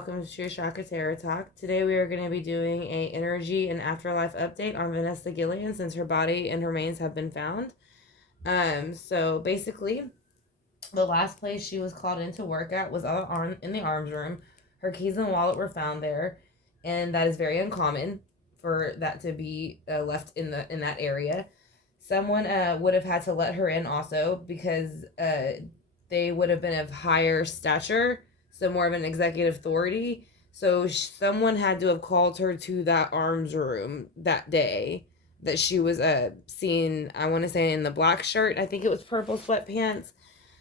welcome to Shaka Terror Talk. Today we are going to be doing a energy and afterlife update on Vanessa Guillen since her body and her remains have been found. So basically, the last place she was called in to work at was in the arms room. Her keys and wallet were found there, and that is very uncommon for that to be left in that area. Someone would have had to let her in also because they would have been of higher stature, so more of an executive authority. So someone had to have called her to that arms room that day that she was seen, I want to say, in the black shirt. I think it was purple sweatpants.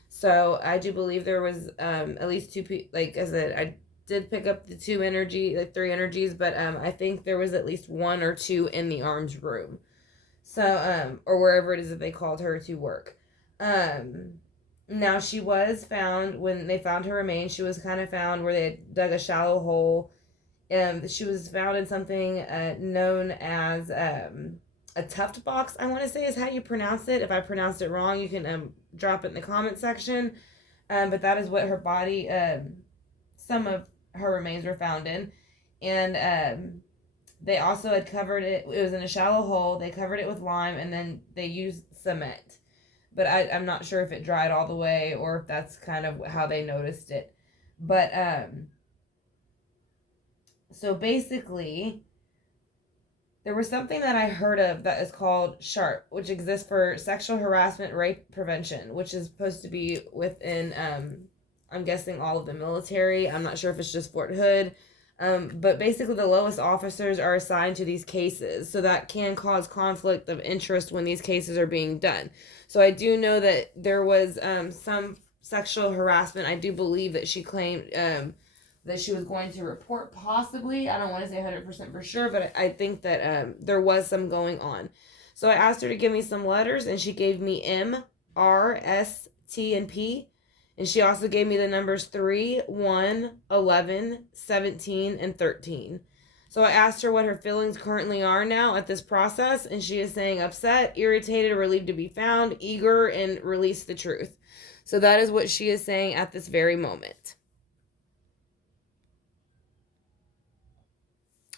So I do believe there was at least two, like I said, I did pick up the three energies, but I think there was at least one or two in the arms room. So, or wherever it is that they called her to work. Now she was found, when they found her remains, she was kind of found where they dug a shallow hole. She was found in something known as a tuft box, I want to say is how you pronounce it. If I pronounced it wrong, you can drop it in the comment section. But that is what her body, some of her remains were found in. And they also had covered it. It was in a shallow hole. They covered it with lime, and then they used cement. But I'm not sure if it dried all the way or if that's kind of how they noticed it. But so basically, there was something that I heard of that is called SHARP, which exists for Sexual Harassment Rape Prevention, which is supposed to be within, I'm guessing, all of the military. I'm not sure if it's just Fort Hood. But basically the lowest officers are assigned to these cases, so that can cause conflict of interest when these cases are being done. So I do know that there was some sexual harassment. I do believe that she claimed that she was going to report, possibly. I don't want to say 100% for sure, but I think that there was some going on. So I asked her to give me some letters, and she gave me M, R, S, T, and P. And she also gave me the numbers 3, 1, 11, 17, and 13. So I asked her what her feelings currently are now at this process, and she is saying upset, irritated, relieved to be found, eager, and release the truth. So that is what she is saying at this very moment.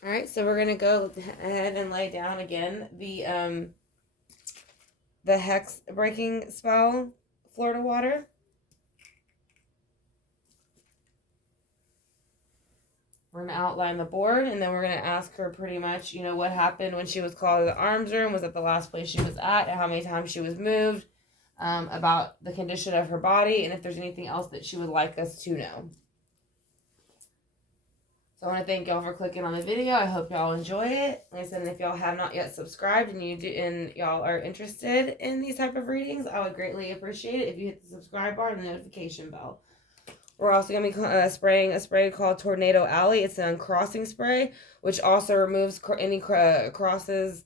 All right, so we're going to go ahead and lay down again the hex breaking spell, Florida water. We're going to outline the board, and then we're going to ask her pretty much, what happened when she was called to the arms room. Was it the last place she was at? How many times she was moved? About the condition of her body, and if there's anything else that she would like us to know. So I want to thank y'all for clicking on the video. I hope y'all enjoy it. Like I said, if y'all have not yet subscribed and y'all are interested in these type of readings, I would greatly appreciate it if you hit the subscribe bar and the notification bell. We're also going to be spraying a spray called Tornado Alley. It's an uncrossing spray, which also removes any crosses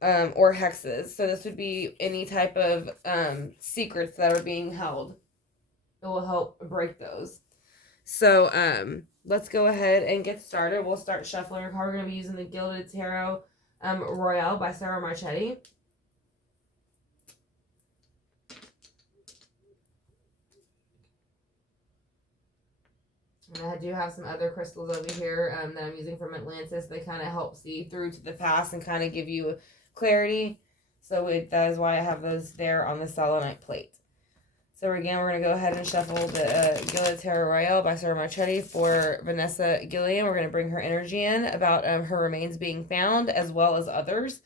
or hexes. So this would be any type of secrets that are being held. It will help break those. So let's go ahead and get started. We'll start shuffling. We're going to be using the Gilded Tarot Royale by Sarah Marchetti. And I do have some other crystals over here that I'm using from Atlantis. They kind of help see through to the past and kind of give you clarity. So that is why I have those there on the selenite plate. So again, we're going to go ahead and shuffle the Gilded Tarot Royale by Sarah Marchetti for Vanessa Guillen. We're going to bring her energy in about her remains being found as well as others.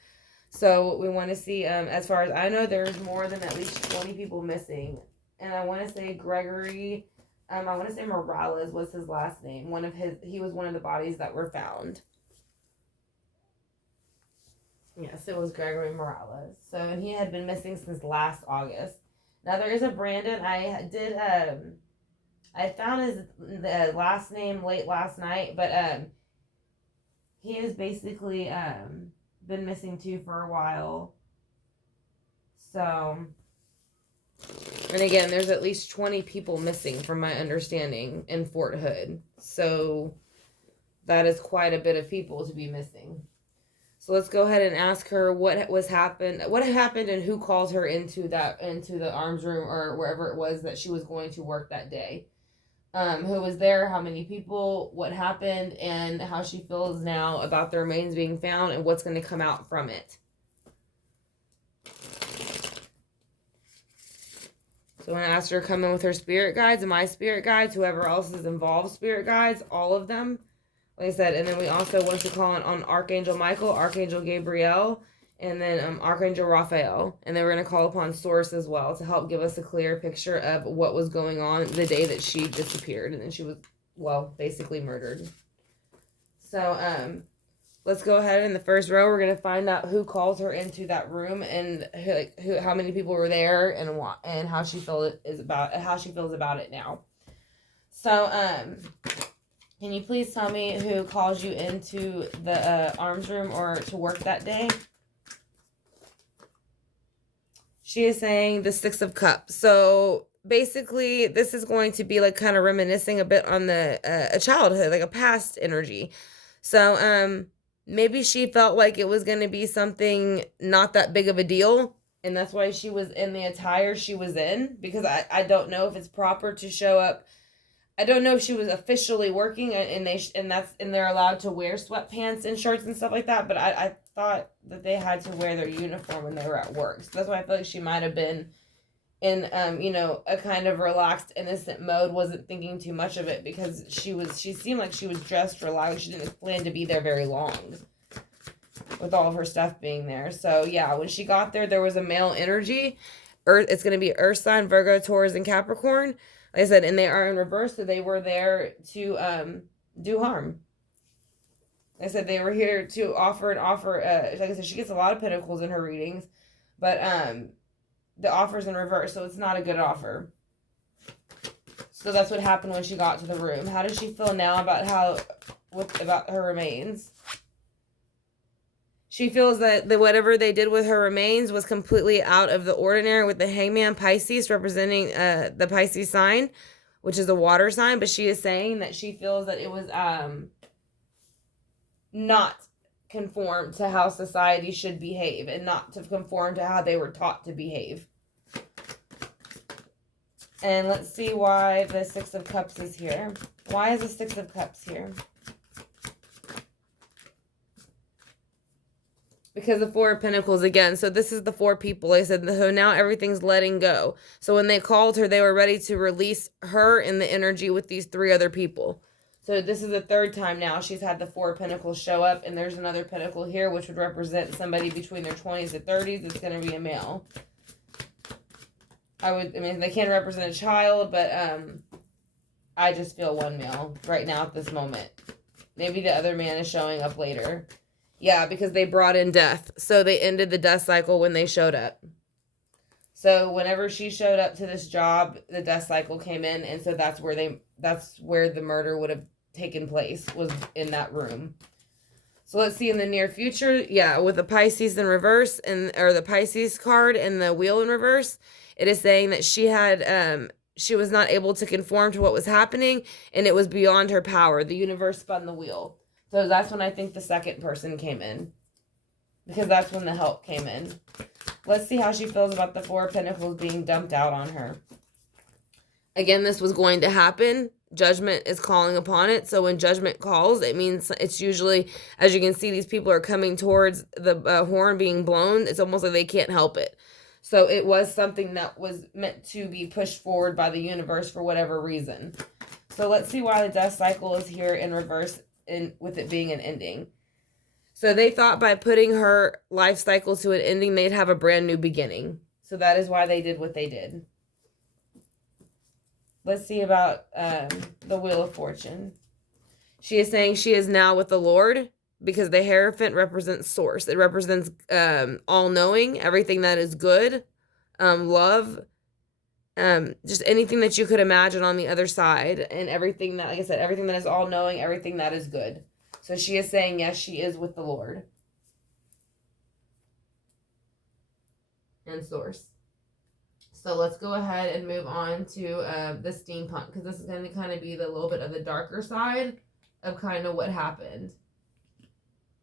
So we want to see, as far as I know, there's more than at least 20 people missing. And I want to say Gregory... I want to say Morales was his last name. He was one of the bodies that were found. Yes, it was Gregory Morales. So, and he had been missing since last August. Now there is a Brandon. I found his last name late last night, but he has basically been missing too for a while. So. And again, there's at least 20 people missing from my understanding in Fort Hood. So that is quite a bit of people to be missing. So let's go ahead and ask her what happened and who called her into the arms room or wherever it was that she was going to work that day. who was there, how many people, what happened, and how she feels now about the remains being found and what's going to come out from it. So when I asked her to come in with her spirit guides and my spirit guides, whoever else is involved spirit guides, all of them, like I said. And then we also want to call on Archangel Michael, Archangel Gabriel, and then Archangel Raphael. And then we're going to call upon Source as well to help give us a clear picture of what was going on the day that she disappeared. And then she was, well, basically murdered. So let's go ahead. In the first row, we're going to find out who calls her into that room and how many people were there and how she feels about it now. So can you please tell me who calls you into the arms room or to work that day? She is saying the Six of Cups. So basically, this is going to be like kind of reminiscing a bit on the a childhood, like a past energy. So maybe she felt like it was going to be something not that big of a deal, and that's why she was in the attire she was in, because I don't know if it's proper to show up. I don't know if she was officially working and they're allowed to wear sweatpants and shirts and stuff like that, but I thought that they had to wear their uniform when they were at work. So that's why I feel like she might have been in a kind of relaxed, innocent mode, wasn't thinking too much of it, because she seemed like she was dressed for life. She didn't plan to be there very long with all of her stuff being there. So yeah, when she got there was a male energy. It's going to be Earth sign, Virgo, Taurus, and Capricorn. Like I said, and they are in reverse, so they were there to do harm. Like I said, they were here to offer. Like I said, she gets a lot of pentacles in her readings, but the offer's in reverse, so it's not a good offer. So that's what happened when she got to the room. How does she feel now about about her remains? She feels that whatever they did with her remains was completely out of the ordinary, with the Hangman Pisces representing the Pisces sign, which is a water sign. But she is saying that she feels that it was not conform to how society should behave and not to conform to how they were taught to behave. And let's see why the Six of Cups is here. Why is the Six of Cups here? Because the Four of Pentacles again. So this is the four people. Like I said, so now everything's letting go. So when they called her, they were ready to release her in the energy with these three other people. So this is the third time now she's had the Four of Pentacles show up. And there's another pentacle here, which would represent somebody between their 20s and 30s. It's going to be a male. They can represent a child, but I just feel one male right now at this moment. Maybe the other man is showing up later. Yeah, because they brought in death. So they ended the death cycle when they showed up. So whenever she showed up to this job, the death cycle came in, and so that's where the murder would have taken place, was in that room. So let's see in the near future. Yeah, with the Pisces in reverse or the Pisces card and the wheel in reverse, it is saying that she was not able to conform to what was happening, and it was beyond her power. The universe spun the wheel. So that's when I think the second person came in, because that's when the help came in. Let's see how she feels about the Four of Pentacles being dumped out on her. Again, this was going to happen. Judgment is calling upon it. So when judgment calls, it means it's usually, as you can see, these people are coming towards the horn being blown. It's almost like they can't help it. So it was something that was meant to be pushed forward by the universe for whatever reason. So let's see why the death cycle is here in reverse, with it being an ending. So they thought by putting her life cycle to an ending, they'd have a brand new beginning. So that is why they did what they did. Let's see about the Wheel of Fortune. She is saying she is now with the Lord, because the Hierophant represents source. It represents all-knowing, everything that is good, love, just anything that you could imagine on the other side, and everything that, like I said, everything that is all-knowing, everything that is good. So she is saying, yes, she is with the Lord and source. So let's go ahead and move on to the steampunk, because this is going to kind of be the little bit of the darker side of kind of what happened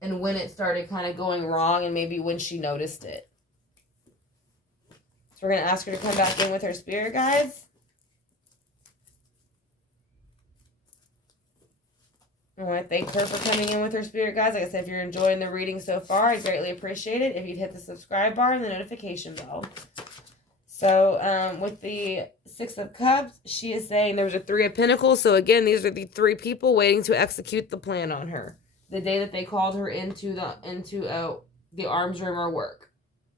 and when it started kind of going wrong, and maybe when she noticed it. So we're going to ask her to come back in with her spirit guides. I want to thank her for coming in with her spirit guides. Like I said, if you're enjoying the reading so far, I'd greatly appreciate it if you'd hit the subscribe bar and the notification bell. So with the Six of Cups, she is saying there was a Three of Pentacles. So again, these are the three people waiting to execute the plan on her. The day that they called her into the arms room or work,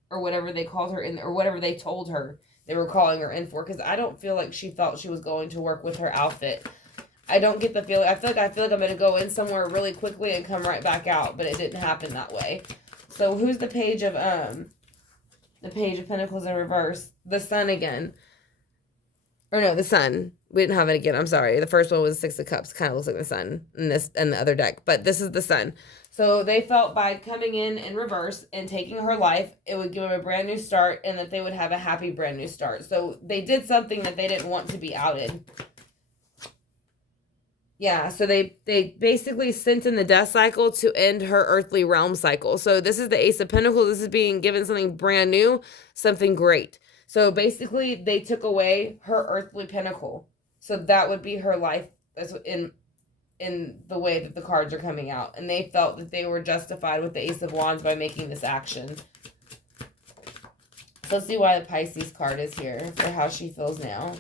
or whatever they called her in, or whatever they told her they were calling her in for. Because I don't feel like she felt she was going to work with her outfit. I don't get the feeling. I feel like I'm going to go in somewhere really quickly and come right back out, but it didn't happen that way. So who's the Page of Pentacles in reverse? The Sun again. Or no, the Sun. We didn't have it again. I'm sorry. The first one was Six of Cups. Kind of looks like the Sun in this and the other deck, but this is the Sun. So they felt by coming in reverse and taking her life, it would give them a brand new start, and that they would have a happy brand new start. So they did something that they didn't want to be outed. Yeah, so they basically sent in the death cycle to end her earthly realm cycle. So this is the Ace of Pentacles. This is being given something brand new, something great. So basically, they took away her earthly pinnacle. So that would be her life in the way that the cards are coming out. And they felt that they were justified with the Ace of Wands by making this action. So let's see why the Pisces card is here for how she feels now.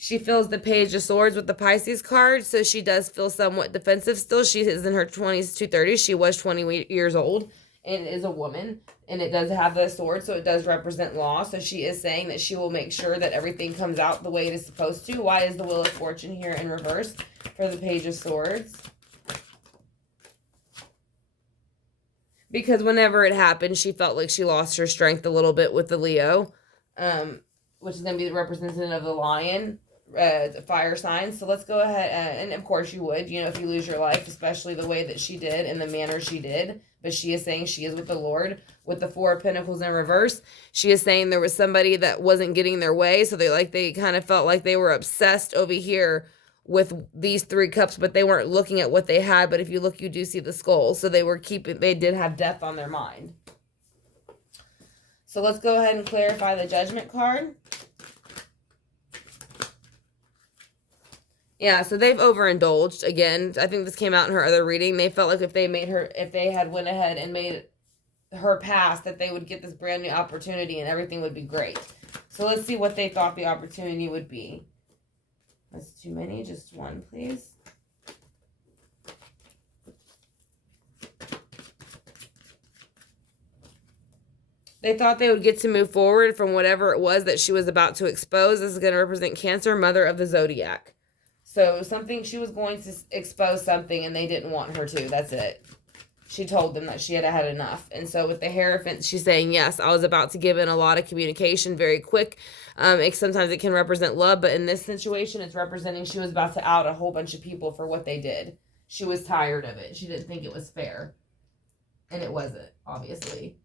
She feels the Page of Swords with the Pisces card, so she does feel somewhat defensive still. She is in her 20s to 30s. She was 20 years old and is a woman, and it does have the sword, so it does represent law. So she is saying that she will make sure that everything comes out the way it is supposed to. Why is the Wheel of Fortune here in reverse for the Page of Swords? Because whenever it happened, she felt like she lost her strength a little bit with the Leo, which is going to be the representative of the Lion. Fire signs. So let's go ahead and of course you would, if you lose your life, especially the way that she did and the manner she did. But she is saying she is with the Lord with the Four of Pentacles in reverse. She is saying there was somebody that wasn't getting their way, so they kind of felt like they were obsessed over here with these Three Cups, but they weren't looking at what they had. But if you look, you do see the skull. So they did have death on their mind. So let's go ahead and clarify the Judgment card. Yeah, so they've overindulged. Again, I think this came out in her other reading. They felt like if they had went ahead and made her pass, that they would get this brand new opportunity and everything would be great. So let's see what they thought the opportunity would be. That's too many. Just one, please. They thought they would get to move forward from whatever it was that she was about to expose. This is going to represent Cancer, Mother of the Zodiac. So she was going to expose something and they didn't want her to. That's it. She told them that she had had enough. And so with the Hierophant, she's saying, yes, I was about to give in a lot of communication very quick. Sometimes it can represent love, but in this situation, it's representing she was about to out a whole bunch of people for what they did. She was tired of it. She didn't think it was fair. And it wasn't, obviously.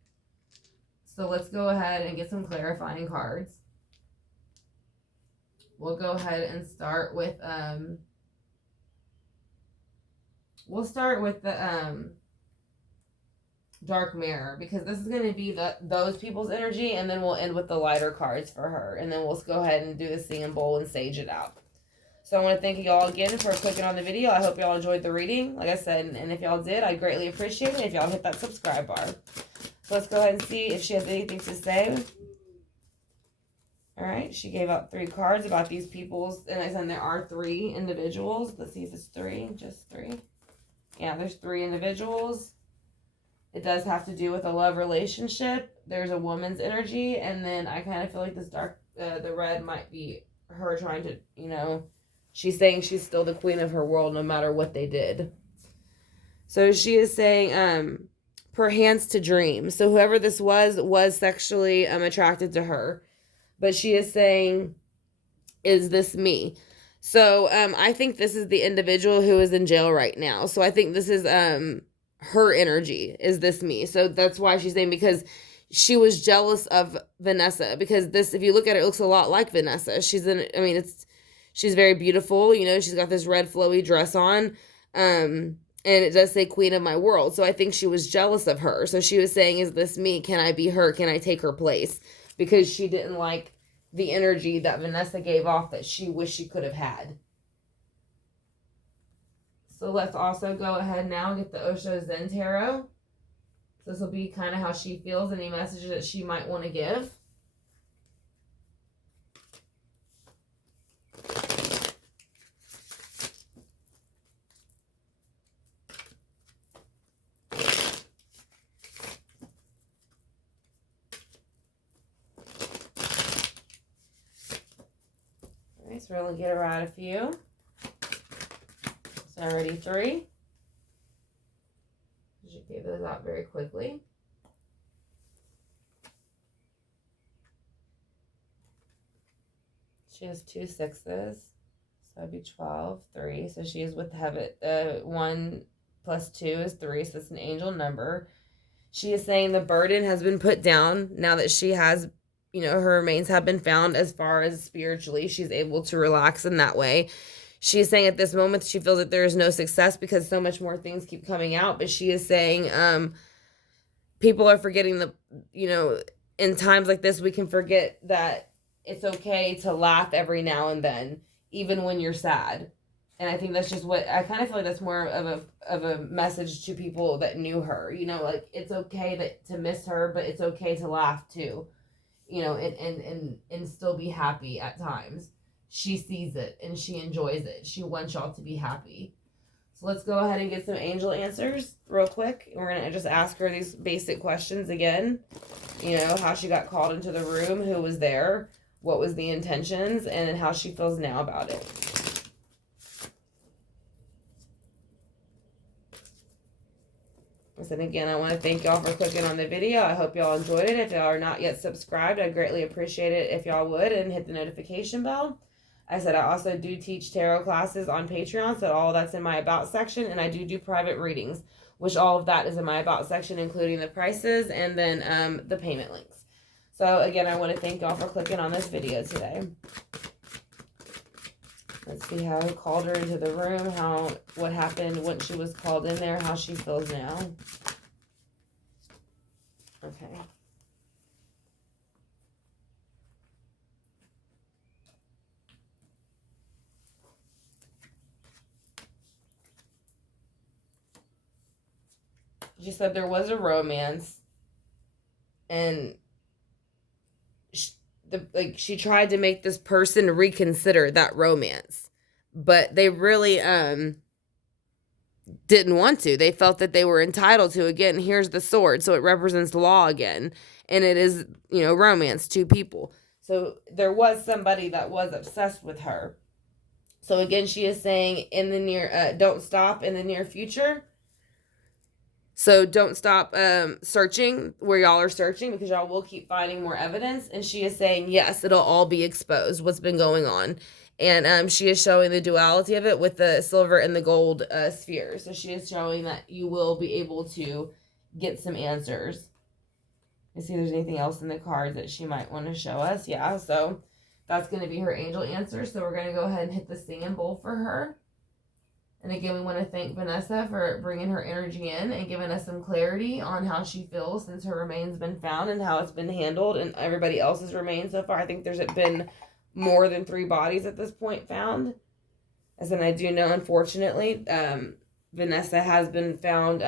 So let's go ahead and get some clarifying cards. We'll go ahead and start with the Dark Mirror, because this is going to be those people's energy, and then we'll end with the lighter cards for her, and then we'll go ahead and do the singing bowl and sage it out. So I want to thank you all again for clicking on the video. I hope y'all enjoyed the reading. Like I said, and if y'all did, I greatly appreciate it if y'all hit that subscribe bar. So let's go ahead and see if she has anything to say. All right, she gave out 3 cards about these people's, and I said there are 3 individuals. Let's see if it's 3, just 3. Yeah, there's 3 individuals. It does have to do with a love relationship. There's a woman's energy, and then I kind of feel like this the red might be her trying to, she's saying she's still the queen of her world no matter what they did. So she is saying, per hands to dream. So whoever this was sexually attracted to her. But she is saying, is this me? So I think this is the individual who is in jail right now. So I think this is her energy. Is this me? So that's why she's saying, because she was jealous of Vanessa. Because this, if you look at it, it looks a lot like Vanessa. She's very beautiful. She's got this red flowy dress on. And it does say Queen of My World. So I think she was jealous of her. So she was saying, is this me? Can I be her? Can I take her place? Because she didn't like the energy that Vanessa gave off that she wished she could have had. So let's also go ahead now and get the Osho Zen Tarot. So this will be kind of how she feels, any messages that she might want to give. All right, so we're going to get her out a few. So already 3. She gave those out very quickly. She has 2 6s, so that'd be 12, 3. So she is with the heaven. 1 plus 2 is 3, so that's an angel number. She is saying the burden has been put down now that she has, her remains have been found. As far as spiritually, she's able to relax in that way. She's saying at this moment she feels that there is no success because so much more things keep coming out. But she is saying people are forgetting in times like this, we can forget that it's okay to laugh every now and then, even when you're sad. And I think that's just what I kind of feel like that's more of a message to people that knew her. Like it's okay to miss her, but it's okay to laugh too. And still be happy at times. She sees it and she enjoys it. She wants y'all to be happy. So let's go ahead and get some angel answers real quick. We're going to just ask her these basic questions again. How she got called into the room, who was there, what was the intentions, and then how she feels now about it. And again, I want to thank y'all for clicking on the video. I hope y'all enjoyed it. If y'all are not yet subscribed, I'd greatly appreciate it if y'all would and hit the notification bell. I said I also do teach tarot classes on Patreon, so all that's in my About section, and I do private readings, which all of that is in my About section, including the prices and then the payment links. So again, I want to thank y'all for clicking on this video today. Let's see how he called her into the room, what happened when she was called in there, how she feels now. Okay. She said there was a romance, and she tried to make this person reconsider that romance, but they really didn't want to. They felt that they were entitled to. Again, here's the sword, so it represents law again, and it is romance, 2 people. So there was somebody that was obsessed with her. So again, she is saying in the near don't stop in the near future. So don't stop searching where y'all are searching, because y'all will keep finding more evidence. And she is saying, yes, it'll all be exposed, what's been going on. And she is showing the duality of it with the silver and the gold sphere. So she is showing that you will be able to get some answers. Let's see if there's anything else in the cards that she might want to show us. Yeah, so that's going to be her angel answer. So we're going to go ahead and hit the singing bowl for her. And again, we want to thank Vanessa for bringing her energy in and giving us some clarity on how she feels since her remains been found and how it's been handled, and everybody else's remains so far. I think there's been more than 3 bodies at this point found. As in, I do know, unfortunately, Vanessa has been found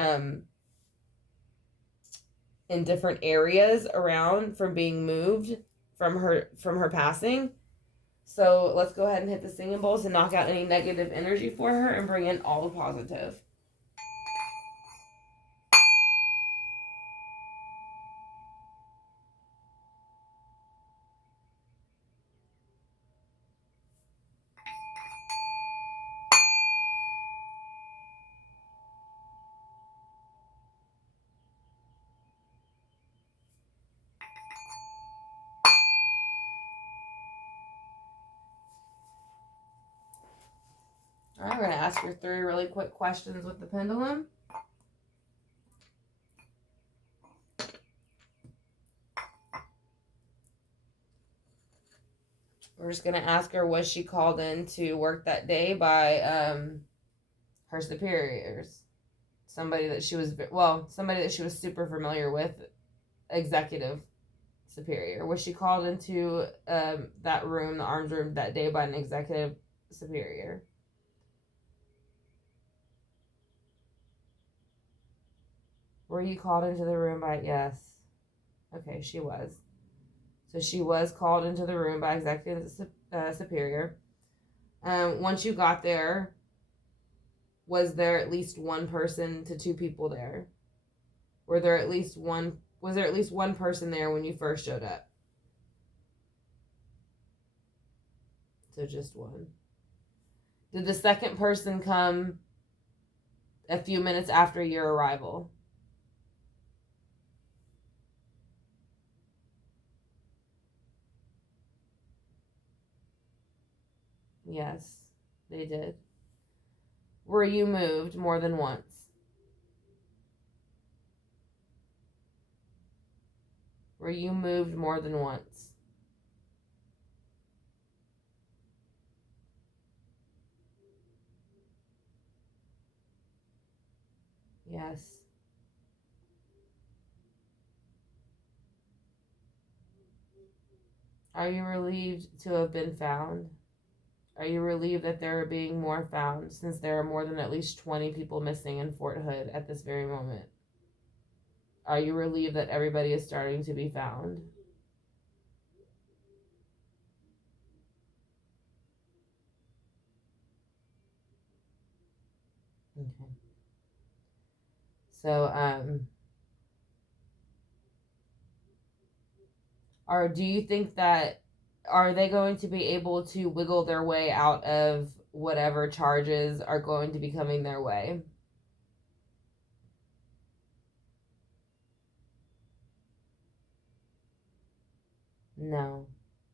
in different areas around from being moved from her passing. So let's go ahead and hit the singing bowls and knock out any negative energy for her and bring in all the positive. All right, we're going to ask her 3 really quick questions with the pendulum. We're just going to ask her, was she called in to work that day by her superiors? Somebody that she was super familiar with, executive superior. Was she called into that room, the arms room, that day by an executive superior? Were you called into the room by, yes. Okay, she was. So she was called into the room by executive superior. Once you got there, was there at least one person to two people there? Was there at least one person there when you first showed up? So just one. Did the second person come a few minutes after your arrival? Yes, they did. Were you moved more than once? Were you moved more than once? Yes. Are you relieved to have been found? Are you relieved that there are being more found, since there are more than at least 20 people missing in Fort Hood at this very moment? Are you relieved that everybody is starting to be found? Okay. So, do you think that, are they going to be able to wiggle their way out of whatever charges are going to be coming their way? No.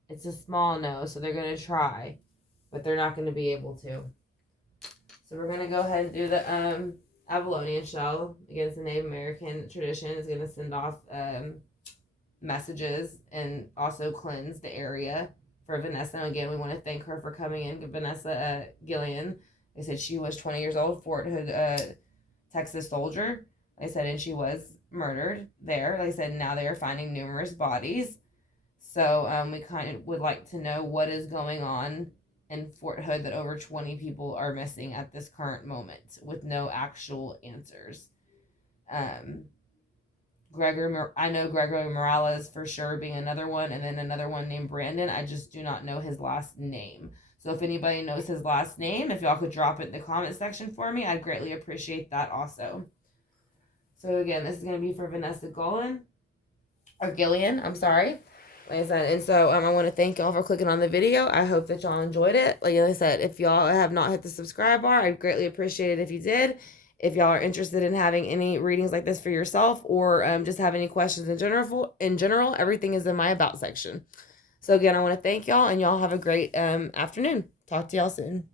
It's a small no, so they're going to try, but they're not going to be able to. So we're going to go ahead and do the abalone shell. Again, it's a Native American tradition. It's going to send off messages and also cleanse the area for Vanessa. And again, we want to thank her for coming in. Vanessa Guillen. They said she was 20 years old, Fort Hood, Texas soldier. They said, and she was murdered there. Like I said, now they are finding numerous bodies. So we kind of would like to know what is going on in Fort Hood that over 20 people are missing at this current moment with no actual answers. I know Gregory Morales for sure being another one, and then another one named Brandon. I just do not know his last name. So if anybody knows his last name, if y'all could drop it in the comment section for me, I'd greatly appreciate that also. So again, this is going to be for Vanessa Guillen, I'm sorry. Like I said, and so I want to thank y'all for clicking on the video. I hope that y'all enjoyed it. Like I said, if y'all have not hit the subscribe bar, I'd greatly appreciate it if you did. If y'all are interested in having any readings like this for yourself, or just have any questions in general, everything is in my about section. So again, I want to thank y'all, and y'all have a great afternoon. Talk to y'all soon.